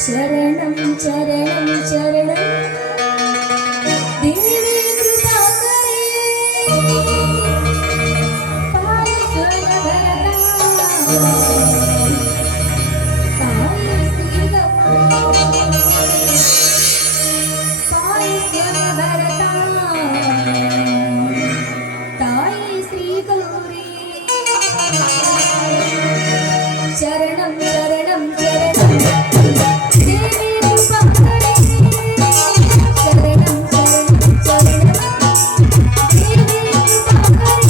ಶರಣಂ ಚರಣಂ ಚರಣಂ ದೇವಿ ಕೃಪಾಕರೇ ಪಾಲಿಸುವ ಭರತ ತಾಯಿ ಶ್ರೀ ಗೌರಿ ಶರಣಂ ಶರಣಂ ಶರಣಂ ದೇವಿ ಕೃಪಾಕರೇ ಶರಣಂ ಶರಣಂ ಶರಣಂ ದೇವಿ ಕೃಪಾಕರೇ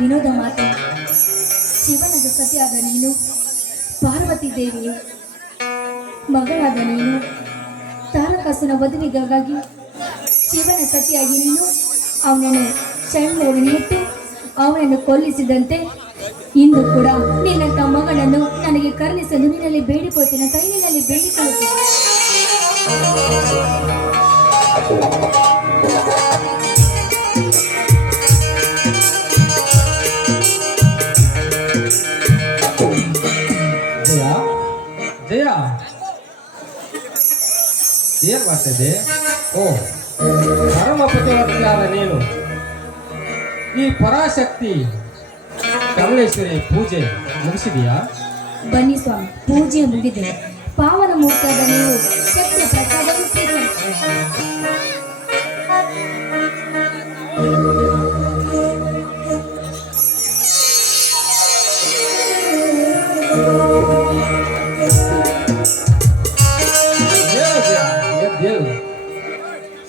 ವಿನೋದ ಮಾತೆ ಶಿವನದ ಸತಿಯಾದ ನೀನು ಪಾರ್ವತಿ ದೇವಿಯು ಮಗಳಾದ ನೀನು ತಾರಕಾಸುನ ವಧುವಿಗಾಗಿ ಶಿವನ ಸತಿಯಾಗಿ ನೀನು ಅವನನ್ನು ಶರಣೆಟ್ಟು ಅವನನ್ನು ಕೊಲ್ಲಿಸಿದಂತೆ ಇಂದು ಕೂಡ ನಿನ್ನಂತ ಮಗಳನ್ನು ನನಗೆ ಕರುಣಿಸಲು ನಿನ್ನಲ್ಲಿ ಬೇಡಿಕೊಳ್ಳುತ್ತೇನೆ ಕೈನಲ್ಲಿ ಬೇಡಿಕೊಳ್ಳುತ್ತೇನೆ. ಜಯ ಏನ್ ಮಾಡ್ತಿದ್ದೆ? ಓ, ಪರಮಪತಿಯಾದ ನೀನು ಈ ಪರಾಶಕ್ತಿ ಕಮಲೇಶ್ವರಿ ಪೂಜೆ ಮುಗಿಸಿದೆಯಾ? ಬನ್ನಿ ಸ್ವಾಮಿ, ಪೂಜೆ ಮುಗಿದೆ. ಪಾವನ ಮುಕ್ತಾದ ನೀವು ಶಕ್ತಿ ಪ್ರಸಾದವನ್ನು ಸ್ವೀಕರಿಸಿ.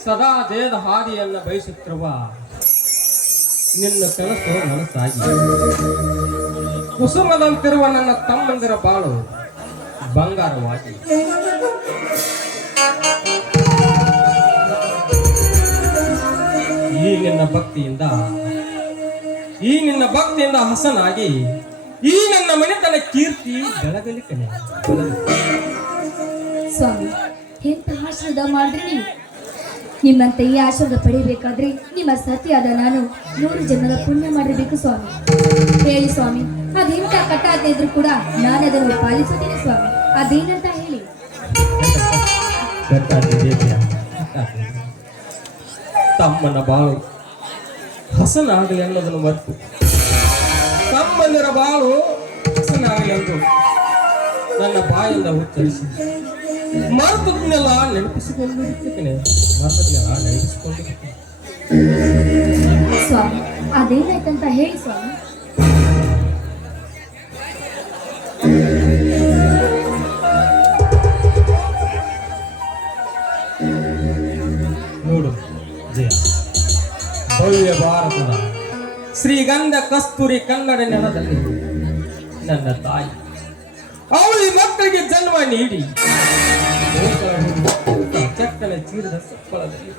ಸದಾ ದೇಹದ ಹಾದಿಯನ್ನು ಬಯಸುತ್ತಿರುವ ನಿನ್ನ ಕೆಲಸ ಮನಸ್ಸಾಗಿ ಕುಸುಮದಂತಿರುವ ನನ್ನ ತಮ್ಮಂದಿರ ಬಾಳು ಬಂಗಾರವಾಗಿ ಈ ನಿನ್ನ ಭಕ್ತಿಯಿಂದ ಹಸನಾಗಿ ಈ ನನ್ನ ಮನೆತನ ಕೀರ್ತಿ ಬೆಳಗಲಿ ಕಣೆ. ಸ್ವಾಮಿ, ಎಂತ ಆಶೀರ್ವಾದ ಮಾಡಿದ್ರಿ ನೀವು. ನಿಮ್ಮಂತೆ ಈ ಆಶೀರ್ವಾದ ಪಡೆಯಬೇಕಾದ್ರೆ ನಿಮ್ಮ ಸತಿಯಾದ ನಾನು 100 ಜನ್ಮದ ಪುಣ್ಯ ಮಾಡಿರ್ಬೇಕು ಸ್ವಾಮಿ. ಹೇಳಿ ಸ್ವಾಮಿ, ಅದೆಂತ ಕಟ್ಟಾತ ಇದ್ರು ಕೂಡ ನಾನು ಅದನ್ನು ಪಾಲಿಸುತ್ತೇನೆ ಸ್ವಾಮಿ. ಅದೇನಂತ ಹೇಳಿ. ತಮ್ಮನ ಬಾಳು ಹಸನಾಗಲಿ ಅನ್ನೋದನ್ನು ಮರೆತು ತಮ್ಮಂದಿರ ಬಾಳು ಹಸನಾಗಲಿ ಎಂದು ನನ್ನ ಬಾಯಿಂದ ಉಚ್ಚರಿಸಿ ಮರ್ತದನ್ನೆಲ್ಲ ನೆನಪಿಸಿಕೊಂಡಿರ್ತೇನೆ. ಸ್ವಾಮಿ, ಅದೇನಾಯ್ತಂತ ಹೇಳಿ ಸ್ವಾಮಿ. ನೋಡು ಜಯ, ಭವ್ಯ ಭಾರತದ ಶ್ರೀಗಂಧ ಕಸ್ತೂರಿ ಕನ್ನಡ ನೆಲದಲ್ಲಿ ನನ್ನ ತಾಯಿ ಅವಳಿ ಮಕ್ಕಳಿಗೆ ಜನ್ಮ ನೀಡಿ ಚಕ್ಕನ ಚೀರದ ಸಪ್ಪಳದಲ್ಲಿ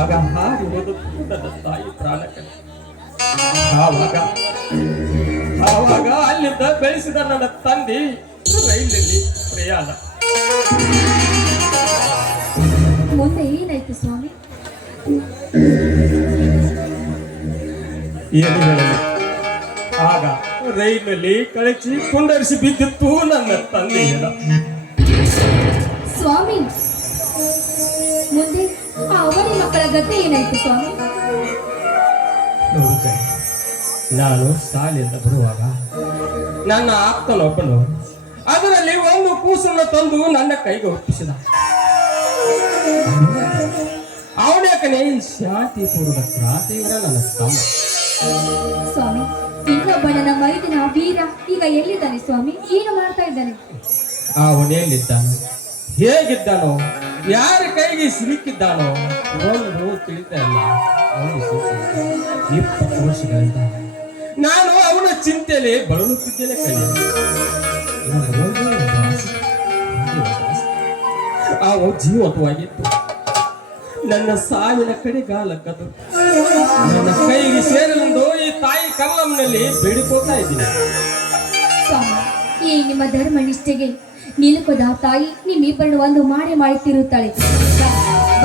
ಆಗ ಹಾರಿ ಹೋದ ತಾಯಿ ಪ್ರಾಣಕನೆ ಆವಾಗ ಆವಾಗ ಅಲ್ಲಿಂದ ಬೆಳೆಸಿದ ನನ್ನ ತಂದೆ ರೈಲಿನಲ್ಲಿ ಪ್ರಯಾಣ. ಮುಂದೆ ಏನಾಯ್ತು ಸ್ವಾಮಿ? ಏನು ಹೇಳಲಿ, ಆಗ ರೈಲಿನಲ್ಲಿ ಕಳಚಿ ಕುಂಡರಿಸಿ ಬಿದ್ದಿತ್ತು ನನ್ನ ತಂದೆಯ ಸ್ವಾಮಿ, ಮುಂದೆ ಆ ಅವನಿ ಮಕ್ಕಳ ಗತಿ ಏನಾಯ್ತು ಸ್ವಾಮಿ? ನೋಡುತ್ತೆ, ನಾನು ಶಾಲೆಯಿಂದ ಬರುವಾಗ ನನ್ನ ಆಪ್ತನೊಬ್ಬನು ಅದರಲ್ಲಿ ಒಂದು ಕೂಸನ್ನು ತಂದು ನನ್ನ ಕೈಗೆ ಒಪ್ಪಿಸಿದ. ಅವನೇ ಶಾಂತಿಪೂರ್ವಕ ಕ್ರಾಂತಿವರ ನನ್ನ ತಮ್ಮ. ಸ್ವಾಮಿ, ಇನ್ನೊಬ್ಬನ ಮೈದಿನ ವೀರ ಈಗ ಎಲ್ಲಿದ್ದಾನೆ ಸ್ವಾಮಿ? ಏನು ಮಾಡ್ತಾ ಇದ್ದಾನೆ? ಅವನೇಲಿದ್ದಾನೋ, ಹೇಗಿದ್ದಾನೋ, ಯಾರ ಕೈಗೆ ಸಿಲುಕಿದ್ದಾನೋ ಒಂದು ತಿಳಿತಾ ಇಲ್ಲ. ಅವನು 20 ವರ್ಷಗಳಿಂದ ನಾನು ಅವನ ಚಿಂತೆಯಲ್ಲಿ ಬಳಲುತ್ತಿದ್ದೇನೆ ಕೈ. ಅವ ಜೀವಂತವಾಗಿತ್ತು. ನನ್ನ ಸಾವಿನ ಕಡೆಗಾಲಕ್ಕದು ನನ್ನ ಕೈಗೆ ಸೇರಲೆಂದು ಈ ತಾಯಿ ಕಲ್ಲಂನಲ್ಲಿ ಬೇಡಿಕೋತಾ ಇದ್ದೀನಿ. ಸ್ವಾಮಿ, ಈ ನಿಮ್ಮ ಧರ್ಮ ನಿಷ್ಠೆಗೆ ನಿಲುಕದ ತಾಯಿ ನಿಮ್ಮಿಬ್ಬರನ್ನು ಒಂದು ಮಾಡುತ್ತಿರುತ್ತಾಳೆ.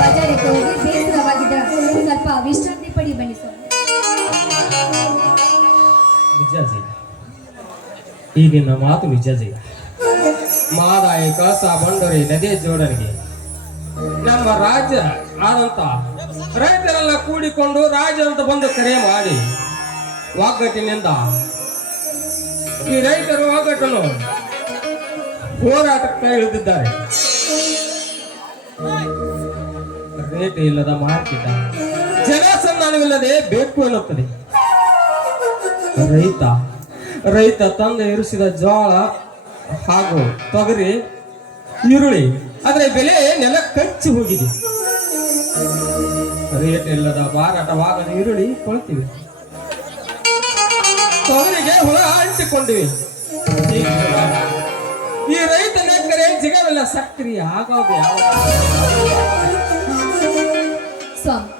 ಬಜಾರಕ್ಕೆ ಹೋಗಿ ಬೇಸರವಾಗಿದ್ದ ಸ್ವಲ್ಪ ವಿಶ್ರಾಂತಿ ಪಡಿ ಬನ್ನಿ ಸ್ವಾಮಿ. ನಿಜ ಜೈ, ಈಗಿನ ಮಾತು ನಿಜ ಜೈ. ಮಾದಾಯಿ ಕಳಸ ಬಂಡರಿ ನದಿ ಜೋಡಣೆಗೆ ನಮ್ಮ ರಾಜ್ಯ ಆದಂತ ರೈತರೆಲ್ಲ ಕೂಡಿಕೊಂಡು ರಾಜ್ಯ ಅಂತ ಬಂದು ಕರೆ ಮಾಡಿ ಒಗ್ಗಟ್ಟಿನಿಂದ ಈ ರೈತರು ಒಗ್ಗಟ್ಟನ್ನು ಹೋರಾಟಕ್ಕೆ ಇಳಿದಿದ್ದಾರೆ. ರೇಟ್ ಇಲ್ಲದ ಮಾರ್ಕೆಟ್, ಜನಸಂಧಾನವಿಲ್ಲದೆ ಬೇಕು ಎನ್ನುತ್ತದೆ. ರೈತ ತಂದೆ ಇರಿಸಿದ ಜೋಳ ಹಾಗೂ ತೊಗರಿ, ಈರುಳ್ಳಿ ಅದರ ಬೆಲೆ ನೆಲ ಕಚ್ಚಿ ಹೋಗಿದೆ. ರೇಟ್ ಇಲ್ಲದ ಮಾರಾಟವಾಗದ ಈರುಳ್ಳಿ ಕೊಳ್ತೀವಿ, ತೊಗರಿಗೆ ಹುಳ ಅಂಟಿಕೊಂಡಿವೆ. ಈ ರೈತ ನೆಕ್ಕರೆ ಜಿಗವೆಲ್ಲ ಸಕ್ರಿಯ ಆಗೋದು ಯಾವ? ಸ್ವಾಮಿ,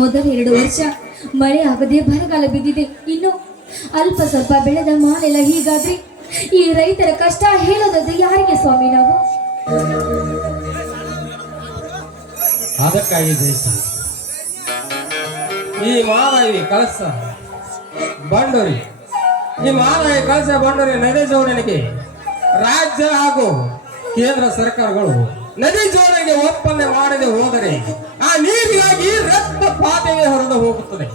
ಮೊದಲ 2 ವರ್ಷ ಮಳೆ ಆಗದೆ ಬರಗಾಲ ಬಿದ್ದಿದೆ. ಇನ್ನು ಅಲ್ಪ ಸ್ವಲ್ಪ ಬೆಳೆದ ಮಾಲೆಲ್ಲ ಹೀಗಾದ್ರೆ ಈ ರೈತರ ಕಷ್ಟ ಹೇಳೋದಾದ್ರೆ ಯಾರಿಗೆ ಸ್ವಾಮಿ ನಾವು? ಅದಕ್ಕಾಗಿ ದೇಶ ಈ ಮಾನವಿ ಕಳಸ ಬಂಡೂರಿ ನದಿ ಜೋಡಣೆಗೆ ರಾಜ್ಯ ಹಾಗೂ ಕೇಂದ್ರ ಸರ್ಕಾರಗಳು ನದಿ ಜೋಡಣೆಗೆ ಒಪ್ಪಂದ ಮಾಡದೆ ಹೋದರೆ ಆ ನೀರಿಗಾಗಿ ರಕ್ತಪಾತವೇ ಹೊರದು ಹೋಗುತ್ತದೆ.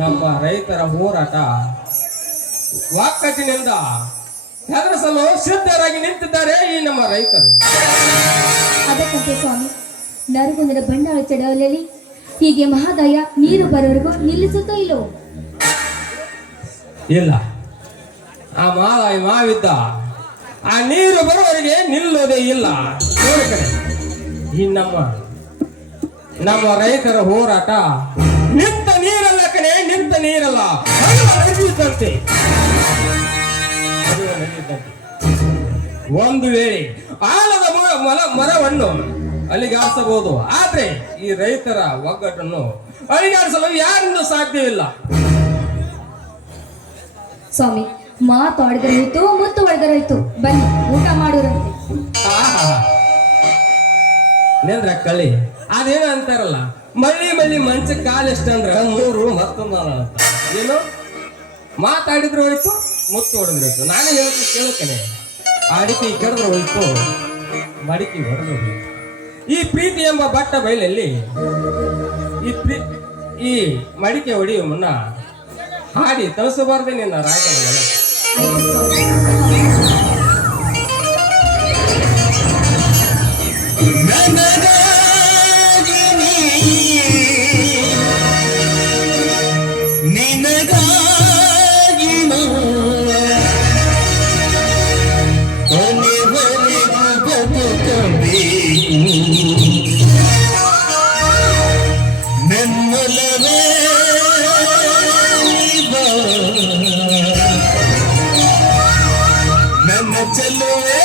ನಮ್ಮ ರೈತರ ಹೋರಾಟ ಒಕ್ಕಟ್ಟಿನಿಂದ ಹೆದರಿಸಲು ಸಿದ್ಧರಾಗಿ ನಿಂತಿದ್ದಾರೆ ಈ ನಮ್ಮ ರೈತರು. ಅದಕ್ಕಂತೆ ಸ್ವಾಮಿ, ನರಗುಂದದ ಬಂಡಾಳ ಚಳವಳಿಯಲ್ಲಿ ಹೀಗೆ ಮಹಾದಾಯ ನೀರು ಬರೋವರೆಗೂ ನಿಲ್ಲಿಸುತ್ತೋ ಇಲ್ಲೋ? ಇಲ್ಲ, ಆ ಮಾದಾಯಿ ಮಾವಿದ್ದ ಆ ನೀರು ಬರೋವರೆಗೆ ನಿಲ್ಲೋದೇ ಇಲ್ಲ. ಈ ನಮ್ಮ ರೈತರ ಹೋರಾಟ ನಿಂತ ನೀರಲ್ಲ ಕಣೆ, ನಿಂತ ನೀರಲ್ಲ, ಹರಿಯುತ್ತಂತೆ. ಒಂದು ವೇಳೆ ಆಲದ ಮರವನ್ನು ಅಲಿಗಾಡಿಸಬಹುದು, ಆದ್ರೆ ಈ ರೈತರ ಒಗ್ಗಟ್ಟನ್ನು ಅಲಿಗಾಡಿಸಲು ಯಾರಿಂದ ಸಾಧ್ಯವಿಲ್ಲ. ಸ್ವಾಮಿ, ಮಾತಾಡಿದ್ರೆ ಹೋಯ್ತು, ಮುತ್ತು ಹೊಡೆದರೆ ಹೋಯ್ತು. ಬನ್ನಿ ಊಟ ಮಾಡೋರಂತೆ. ನೇಂದ್ರ ಕಳ್ಳಿ ಅದೇನೋ ಅಂತಾರಲ್ಲ, ಮಳ್ಳಿ ಮಂಚ ಕಾಲೆಷ್ಟ ಅಂದ್ರ 3 ಮತ್ತೊಂದು ಅಂತ. ಏನು ಮಾತಾಡಿದ್ರು ಹೋಯ್ತು, ಮುತ್ತು ಹೊಡೆದ್ರು ಹೋಯ್ತು. ನಾನೇ ಹೇಳ್ತೀನಿ ಕೇಳೋಕೇನೆ, ಅಡಿಕೆ ಕೆಡದ್ರು ಹೋಯ್ತು, ಮಡಿಕೆ ಹೊಡೆದ್ರು ಹೋಯ್ತು. ಈ ಪ್ರೀತಿ ಎಂಬ ಬಟ್ಟ ಬಯಲಲ್ಲಿ ಈ ಮಡಿಕೆ ಹೊಡೆಯುವ ಮುನ್ನ ಹಾಡಿ ತರಿಸಬಾರ್ದೆ ನಿನ್ನ ರಾಜನಲ್ಲ. ನನ್ನ ಚೆಲ್ಲುವೆ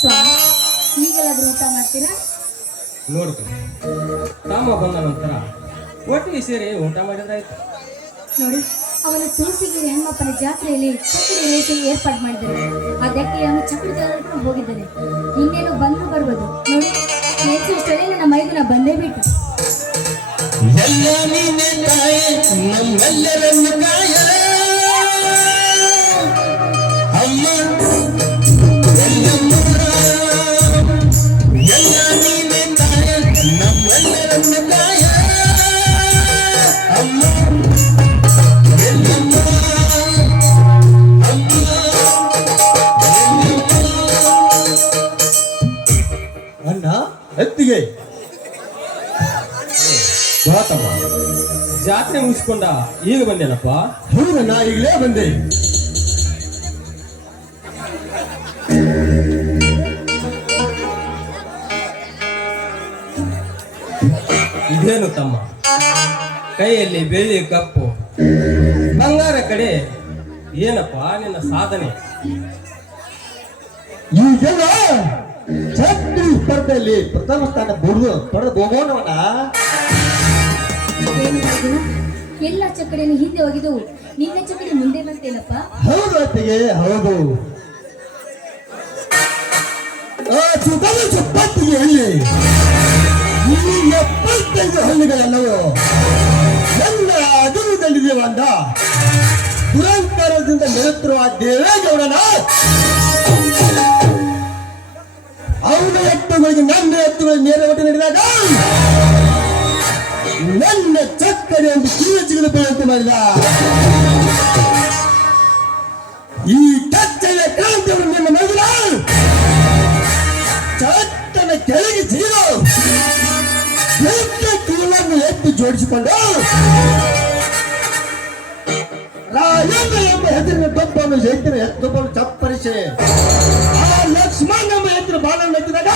ಸ್ವಾಮಿ ಈಗಲಾದ್ರೂ ಊಟ ಮಾಡ್ತೀರಾ? ನೋಡ್ಕೊ ತಮ್ಮ ಬಂದ ನಂತರ ಒಟ್ಟಿಗೆ ಸೇರಿ ಊಟ ಮಾಡಿದ್ರಾಯ್ತು. ನೋಡಿ, ಅವನ ತುಳಸಿಗಿರಿ ಹೆಣ್ಣಪ್ಪನ ಜಾತ್ರೆಯಲ್ಲಿ ಚಕ್ರಿ ರೇಷೆ ಏರ್ಪಾಡು ಮಾಡಿದ್ದಾರೆ. ಅದಕ್ಕೆ ಅವನು ಚಕ್ರಿ ತಗೊಂಡು ಹೋಗಿದ್ದಾನೆ. ಇನ್ನೇನು ಬಂದು ಬರ್ಬೋದು. ನೋಡಿ, ನೆಚ್ಚಿನಷ್ಟರಲ್ಲಿ ನನ್ನ ಮೈದಿನ ಬಂದೇ ಬಿಟ್ಟು. ಎಲ್ಲ ನೀನೆ ತಾಯೇ ನಮ್ಮೆಲ್ಲರನ್ನು ಕಾಯ ಅಮ್ಮ ಎಲ್ಲಮ್ಮ. ಎಲ್ಲ ನೀನೆ ತಾಯೇ ನಮ್ಮೆಲ್ಲರನ್ನು ಕಾಯ ಅಮ್ಮ ಎಲ್ಲಮ್ಮ. ಅಮ್ಮ ಅಣ್ಣ ಎತ್ತಿಗೆ ಗೌತಮ, ಜಾತ್ರೆ ಮುಗಿಸ್ಕೊಂಡ ಈಗ ಬಂದೇನಪ್ಪ? ಹೌದು, ನಾ ಈಗಲೇ ಬಂದೆ. ಇದೇನು ತಮ್ಮ, ಕೈಯಲ್ಲಿ ಬೆಳ್ಳಿ ಕಪ್ಪು ಬಂಗಾರ ಕಡೆ ಏನಪ್ಪ ನಿನ್ನ ಸಾಧನೆ? ಈಗೆಲ್ಲ ಛತ್ರಿ ಸ್ಪರ್ಧೆಯಲ್ಲಿ ಪ್ರಥಮ ಸ್ಥಾನ ಪಡೆದು ಹೋಗೋಣವನ. ಏನು ಮಾಡಿದೆವು? ಎಲ್ಲ ಚಕ್ಕಡಿಯನ್ನು ಹಿಂದೆ ಹೋಗಿದ್ದು, ನಿನ್ನ ಚಕ್ಕಡಿ ಮುಂದೆ ಬಂತೇನಪ್ಪ? ಹೌದು ಅತ್ತಿಗೆ, ಹೌದು. ಆ ಸುತಲ ಚಪ್ಪತ್ತಿಗೆ ಎಲ್ಲಿ ಈ 75 ಹಳ್ಳಿಗಳೆಲ್ಲವೂ ಎಲ್ಲ ಅದುರದಲ್ಲಿದೆವಂದ ದುರಂಕಾರದಿಂದ ನಿರಂತರವ ದೇವೇಗೌಡನ ಅವನ ಎತ್ತುಗಳಿಗೆ ನನ್ನ ಎತ್ತುಗಳಿಗೆ ನೇರ ಒಟ್ಟು ನೀಡಿದಾಗ ನನ್ನ ಚಕ್ಕರೆ ಒಂದು ಕಿರುಚಿಗಳು ಬೆಳೆಯುವಂತೆ ಮಾಡಿದ. ಈ ಕಚ್ಚೆಯ ಕ್ರಾಂತಿಯನ್ನು ನಿನ್ನ ಮಗಿಲ ಚಟ್ಟನ ಕೆಳಗೆ ಸಿಗಿದು ಕಿರುವನ್ನು ಎತ್ತು ಜೋಡಿಸಿಕೊಂಡು ರಾಯಣ್ಣ ಎಂಬ ಹೆಸರಿನ ದೊಬ್ಬನ್ನು ಜೈತಿನ ಎತ್ತೊಬ್ಬನು ಚಪ್ಪರಿಸಿ ಆ ಲಕ್ಷ್ಮಣ ಎಂಬ ಹೆಸರು ಬಾಲನ್ನು ಎತ್ತಿದಾಗ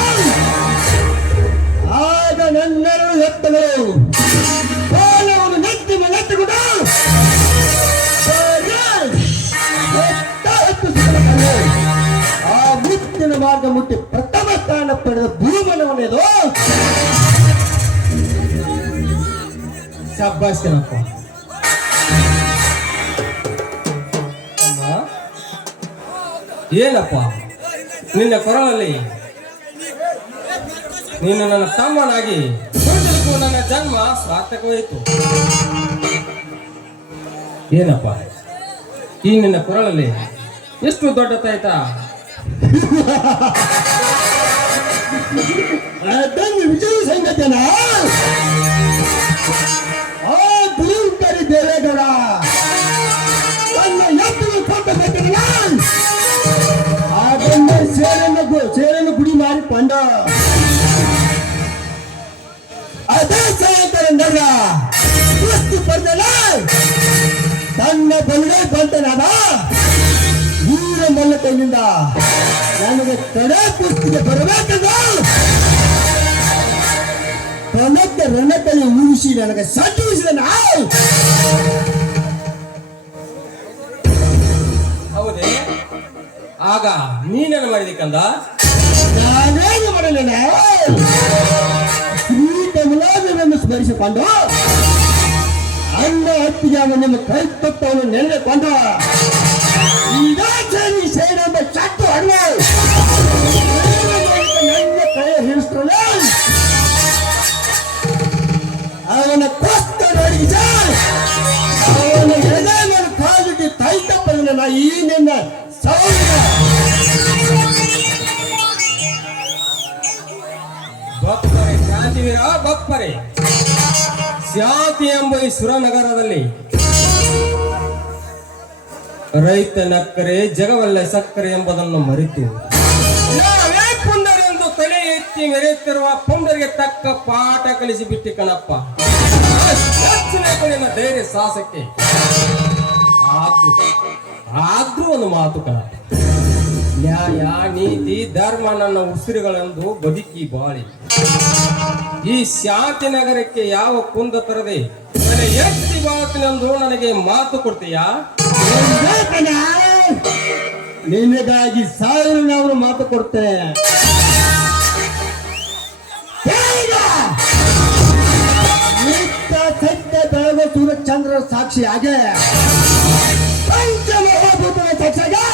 ಆಗ ನನ್ನೆರಡು ಎತ್ತಗಳು ಬಾಲವನ್ನು ನೆತ್ತಿ ನೆತ್ತಿಕೊಂಡು ಆ ಮುತ್ತಿನ ಮಾರ್ಗ ಮುಟ್ಟಿ ಪ್ರಥಮ ಸ್ಥಾನ ಪಡೆದ ಭೂಮನವನ್ನೇದು ಶಬ್ಬಾಸ್ಕನಪ್ಪ. ಏನಪ್ಪ ನಿನ್ನ ಕೊರಳಲ್ಲಿ ನೀನು ನನ್ನ ತಮ್ಮನಾಗಿ ಹುಟ್ಟಿದಕ್ಕೂ ನನ್ನ ಜನ್ಮ ಸಾರ್ಥಕವಾಯಿತು. ಏನಪ್ಪ ಈ ನಿನ್ನ ಕೊರಳಲ್ಲಿ ಎಷ್ಟು ದೊಡ್ಡ ತಾಯ್ತ? ಅದನ್ನು ವಿಜಯ ಸಂಗತಿಯನ ಆ ದುರ್ಕರಿ ದೇವೇಗೌಡ ತನ್ನ ಎತ್ತನ್ನು ಕೊಟ್ಟಬೇಕಲ್ಲ ಅದನ್ನ ಸೇರನ್ನು ಗುಡಿ ಮಾಡಿಕೊಂಡ ಅದೇ ಸಾಯಂಕಾಲ ನಗ ಕುಸ್ತಿ ಪಡೆದಲ್ಲ ತನ್ನ ಬಲಗೈ ಬಂತನಾದ ವೀರ ಮಲ್ಲ ಕೈನಿಂದ ನನಗೆ ತಡೆ ಕುಸ್ತಿಗೆ ಬರಬೇಕಂದ ತನಕ್ಕೆ ರಣಕಲಿ ಉಳಿಸಿ ನನಗೆ ಸಜ್ಜಿಸಿದ ಹೌದೇ? ಆಗ ನೀನೇನು ಮಾಡಿದೆ ಕಂದ? ನಾನೇನು ಮಾಡಲಿಲ್ಲ ಶ್ರೀ ಕಮಲಾದೇವಿಯನ್ನು ಸ್ಮರಿಸಿಕೊಂಡು ಅನ್ನ ಹತ್ತಿಗೆ ನಿಮ್ಮ ಕೈ ತೊಟ್ಟವನು ನೆನೆದುಕೊಂಡು ಈಗ ಸರಿ ಸೇರೆಂಬ ಚಟ್ಟು ಅಣ್ಣ ನನ್ನ ಕೈ ಹಿಡಿಸ್ತಾನೆ ಅವನ ಕೊಸ್ತ ನೋಡಿದ ಅವನ ಎದೆ ಮೇಲೆ ಕಾಲಿಟ್ಟು ತೈತಪ್ಪನ ನಾ ಈ ನಿನ್ನ ಸೌಂಡ ಬಪ್ಪರೆ ಕ್ರಾಂತಿವೀರ ಬಪ್ಪರೆ, ಶಾಂತಿ ಎಂಬ ಈ ಸುರನಗರದಲ್ಲಿ ರೈತ ನಕ್ಕರೆ ಜಗವಲ್ಲ ಸಕ್ಕರೆ ಎಂಬುದನ್ನು ಮರೆತು ನಾವೇ ಪುಂಡರೆಂದು ತಲೆ ಎತ್ತಿ ಮೆರೆಯುತ್ತಿರುವ ಪುಂಡರಿಗೆ ತಕ್ಕ ಪಾಠ ಕಲಿಸಿಬಿಟ್ಟಿ ಕಣಪ್ಪ. ನಿಮ್ಮ ಧೈರ್ಯ ಸಾಹಸಕ್ಕೆ ಆದ್ರೂ ಒಂದು ಮಾತು ಕಣ. ನ್ಯಾಯ ನೀತಿ ಧರ್ಮ ನನ್ನ ಉಸಿರುಗಳೆಂದು ಬದುಕಿ ಬಾಳಿ ಈ ಶಾಂತಿ ನಗರಕ್ಕೆ ಯಾವ ಕುಂದ ತರದೆ ತಲೆ ಎತ್ತಿ ಬಾಳ್ತೀನೆಂದು ನನಗೆ ಮಾತು ಕೊಡ್ತೀಯಾ? ನಿನಗಾಗಿ 1000 ನಾವು ಮಾತು ಕೊಡ್ತೇನೆ. ಸತ್ಯ ಬೆಳಗ ಸೂರ್ಯಚಂದ್ರ ಸಾಕ್ಷಿಯಾಗೆ ಪಂಚಮಹಾಭೂತದ ಸಾಕ್ಷಿಯಾಗೆ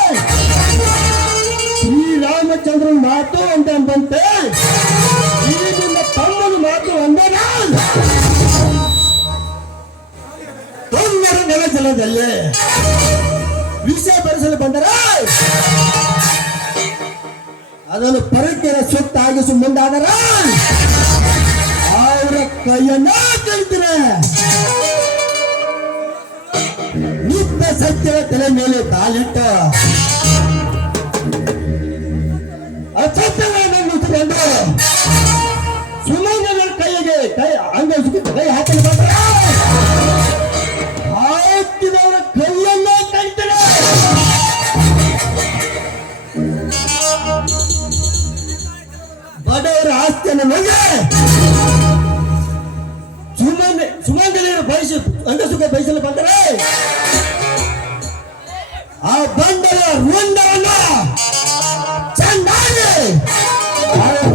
ಶ್ರೀರಾಮಚಂದ್ರನ ಮಾತು ಅಂದಂತೆ ಈ ನಿನ್ನ ತಮ್ಮನ ಮಾತು ಒಂದೇನ ತೊಂದರೆ ನೆಲಜಲದಲ್ಲಿ ವಿಷಯ ಬರೆಸಲು ಬಂದರೆ ಅದನ್ನು ಪರೀಕ್ಷೆಯ ಸುತ್ತ ಆಗಿಸು ಮುಂದಾದರೆ ಅವರ ಕೈಯನ್ನ ಕಲಿತಾರೆ. ನಿತ್ಯ ಸತ್ಯದ ತಲೆ ಮೇಲೆ ಕಾಲಿಟ್ಟ ಅಸತ್ಯವನ್ನು ಮುಚ್ಚಿಕೊಂಡು ಸುಮಂಗನ ಕೈಗೆ ಕೈ ಅಂಗ ಕೈ ಹಾಕಲು ಬಂದರೆ ಹಾಕಿದವರ ಕೈಯನ್ನ ಕಲಿತಾರೆ. ಬಡವರ ಆಸ್ತಿಯನ್ನು ನೋಡಿ ಸುಮಂಗಲಿಯರು ಬಯಸಿ ಅಂಗಸುಖ ಬಯಸಲು ಬಂದರೆ ಆ ಬಂಡರ ರುಂಡವನ್ನು ಚೆನ್ನಾಗಿ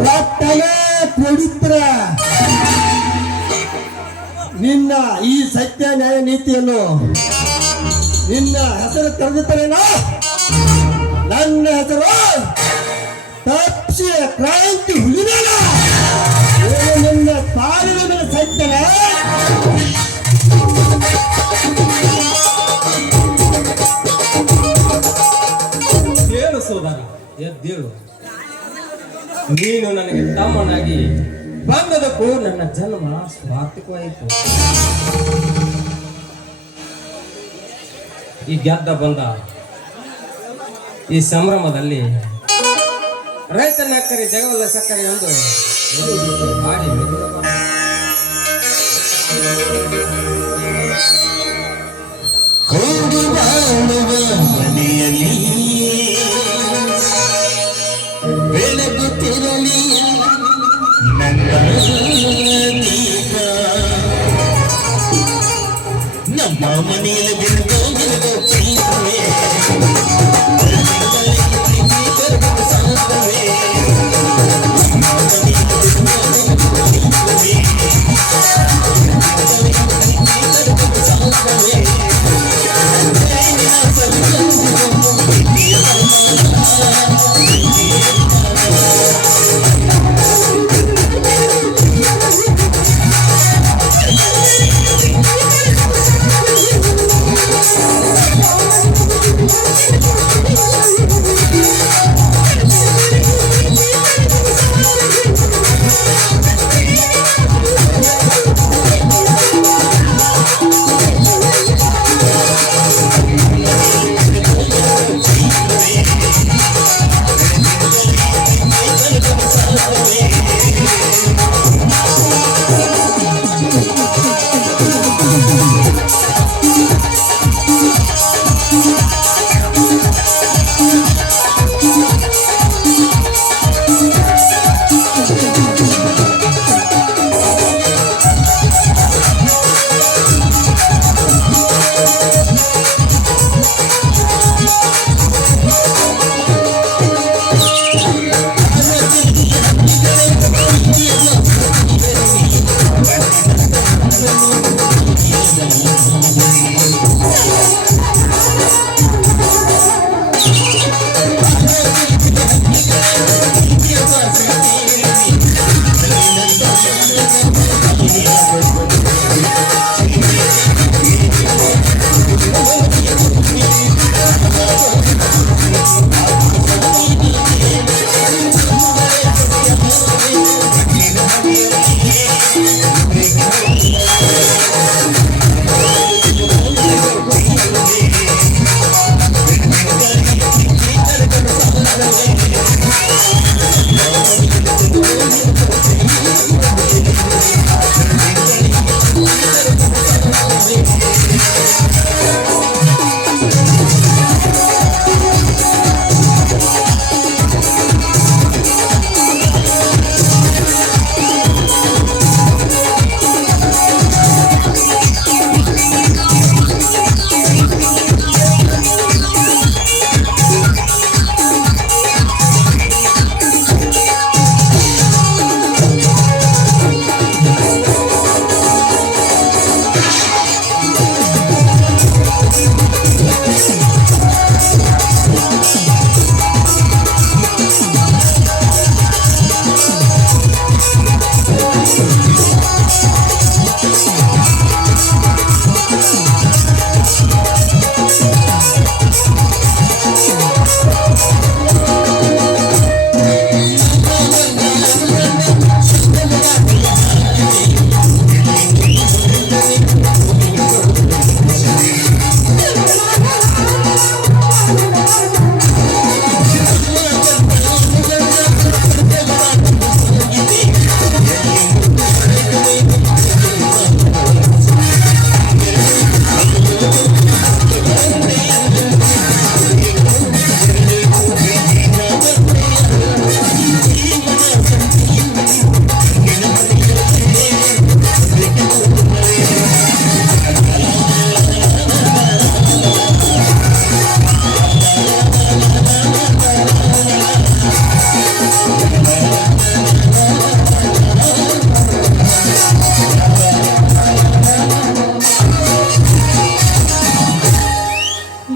ರಕ್ತನೇ ಕುಡಿತ್ರ ನಿನ್ನ ಈ ಸತ್ಯ ನ್ಯಾಯ ನೀತಿಯನ್ನು ನಿನ್ನ ಹೆಸರು ಕರೆದಿದ್ದರೇನೋ ನನ್ನ ಹೆಸರು ತಪ್ಸಿ ಕ್ರಾಂತಿ ಹುಲಿನ ನಿನ್ನ ಪಾಲಿನ ಮೇಲೆ ಸತ್ಯನ ಹೇಳು ಸೋದರ, ಎದ್ದೇಳು. ನೀನು ನನಗೆ ತಮ್ಮನಾಗಿ ಬಂದದಕ್ಕೂ ನನ್ನ ಜನ್ಮ ಸ್ವಾರ್ಥಕವಾಯಿತು. ಈ ಗೆದ್ದ ಬಂದ ಈ ಸಂಭ್ರಮದಲ್ಲಿ ರೈತನ ಅಕ್ಕರೆ ಜಗವಲ್ಲ ಸಕ್ಕರೆ ಎಂದು ಮಾಡಿ ಕೂಡಿ ಬಾಳುವ ಮನೆಯಲ್ಲಿ ಬೆಳಗುತ್ತಿರಲಿ ನನ್ನ ದೀಪ ನಮ್ಮ ಮನೆಯಲ್ಲಿ ಬೆಳೆದು ಪ್ರೀತವೇ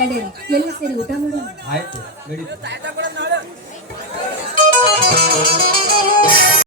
ನಡೆಯಿರಿ ಎಲ್ಲ ಸೇರಿ ಊಟ ಮಾಡೋಣ. ಆಯ್ತು ನಡೀತು.